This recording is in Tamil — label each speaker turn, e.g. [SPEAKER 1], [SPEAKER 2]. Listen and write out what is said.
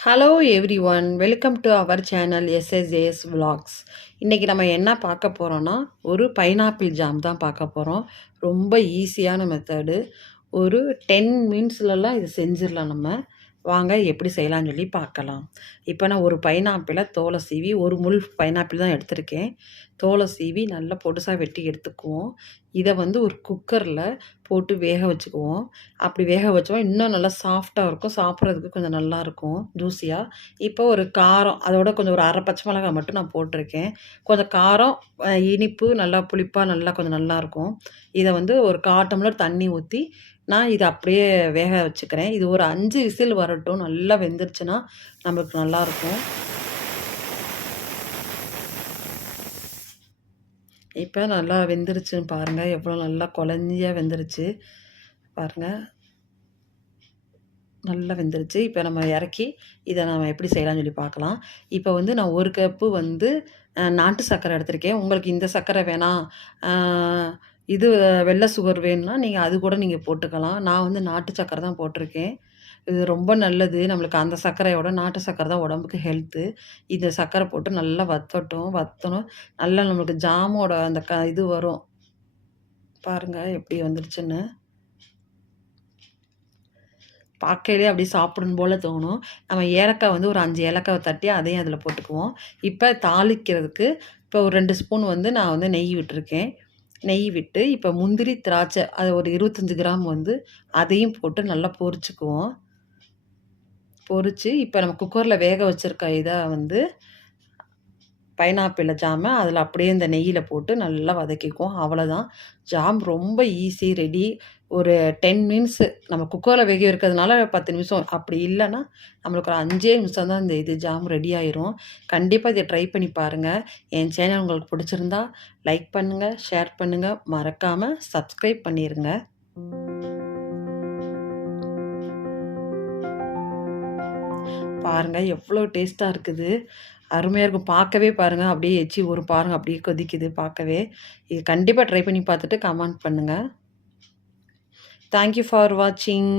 [SPEAKER 1] Hello everyone welcome to our channel SSAS vlogs இன்றைக்கி நம்ம என்ன பார்க்க போகிறோன்னா ஒரு பைனாப்பிள் ஜாம் தான் பார்க்க போகிறோம் ரொம்ப ஈஸியான மெத்தடு ஒரு டென் மினிட்ஸ்லலாம் இது செஞ்சிடலாம் நம்ம. வாங்க எப்படி செய்யலாம்னு சொல்லி பார்க்கலாம். இப்போ நான் ஒரு பைனாப்பிளை தோலை சீவி ஒரு முள் பைனாப்பிள் தான் எடுத்திருக்கேன். தோலை சீவி நல்லா பொடுசாக வெட்டி எடுத்துக்குவோம். இதை வந்து ஒரு குக்கரில் போட்டு வேக வச்சுக்குவோம். அப்படி வேக வச்சோம் இன்னும் நல்லா சாஃப்டாக இருக்கும். சாப்பிட்றதுக்கு கொஞ்சம் நல்லா இருக்கும். ஜூஸியாக இப்போ ஒரு காரம் அதோட கொஞ்சம் ஒரு அரை பச்சை மிளகாய் மட்டும் நான் போட்டிருக்கேன். கொஞ்சம் காரம் இனிப்பு நல்லா புளிப்பாக நல்லா கொஞ்சம் நல்லாயிருக்கும் இதை வந்து ஒரு கால் தண்ணி ஊற்றி நான் இதை அப்படியே வேக வச்சுக்கிறேன். இது ஒரு அஞ்சு விசில் வரட்டும். நல்லா வெந்துருச்சுன்னா நம்மளுக்கு நல்லாயிருக்கும் இப்போ நல்லா வெந்துருச்சுன்னு பாருங்கள் எவ்வளோ நல்லா குழஞ்சியாக வெந்துருச்சு. பாருங்கள் நல்லா வெந்துருச்சு. இப்போ நம்ம இறக்கி இதை நம்ம எப்படி செய்யலாம்னு சொல்லி பார்க்கலாம் இப்போ வந்து நான் ஒரு கப்பு வந்து நாட்டு சர்க்கரை எடுத்திருக்கேன். உங்களுக்கு இந்த சர்க்கரை வேணாம். இது வெள்ளை சுகர் வேணும்னா நீங்கள் அது கூட நீங்கள் போட்டுக்கலாம். நான் வந்து நாட்டு சர்க்கரை தான் போட்டிருக்கேன். இது ரொம்ப நல்லது. நம்மளுக்கு அந்த சர்க்கரையோட நாட்டு சர்க்கரை தான் உடம்புக்கு ஹெல்த்து இந்த சர்க்கரை போட்டு நல்லா வத்தட்டும். வத்தணும். நல்லா நம்மளுக்கு ஜாமோட அந்த க இது வரும். பாருங்கள் எப்படி வந்துருச்சுன்னு பார்க்கையிலே அப்படியே சாப்பிடணும் போல் தோணும். நம்ம ஏலக்காய் வந்து ஒரு அஞ்சு ஏலக்காவை தட்டி அதையும் அதில் போட்டுக்குவோம். இப்போ தாளிக்கிறதுக்கு இப்போ ஒரு ரெண்டு ஸ்பூன் வந்து நான் வந்து நெய் விட்டுருக்கேன். நெய் விட்டு இப்போ முந்திரி திராட்சை அது ஒரு இருபத்தஞ்சி கிராம் வந்து அதையும் போட்டு நல்லா பொரிச்சுக்குவோம். பொரித்து இப்போ நம்ம குக்கரில் வேக வச்சுருக்க இதை வந்து பைனாப்பிள் ஜாமை அதில் அப்படியே இந்த நெய்யில் போட்டு நல்லா வதக்கிக்குவோம். அவ்வளோதான் ஜாம் ரொம்ப ஈஸி ரெடி. ஒரு டென் மினிட்ஸு நம்ம குக்கரில் வேக இருக்கிறதுனால பத்து நிமிஷம் அப்படி இல்லைன்னா நம்மளுக்கு ஒரு அஞ்சே நிமிஷம் தான் இந்த இது ஜாம் ரெடி ஆயிரும். கண்டிப்பாக இதை ட்ரை பண்ணி பாருங்கள் என் சேனல் உங்களுக்கு பிடிச்சிருந்தா லைக் பண்ணுங்கள் ஷேர் பண்ணுங்கள் மறக்காமல் சப்ஸ்கிரைப் பண்ணிடுங்க பாருங்கள் எவ்வளோ டேஸ்ட்டாக இருக்குது. அருமையாக இருக்கும். பார்க்கவே பாருங்கள் அப்படியே எச்சி ஒரு பாருங்கள் அப்படியே கொதிக்குது பார்க்கவே. இது கண்டிப்பாக ட்ரை பண்ணி பார்த்துட்டு கமெண்ட் பண்ணுங்கள் தேங்க்யூ ஃபார் வாட்சிங்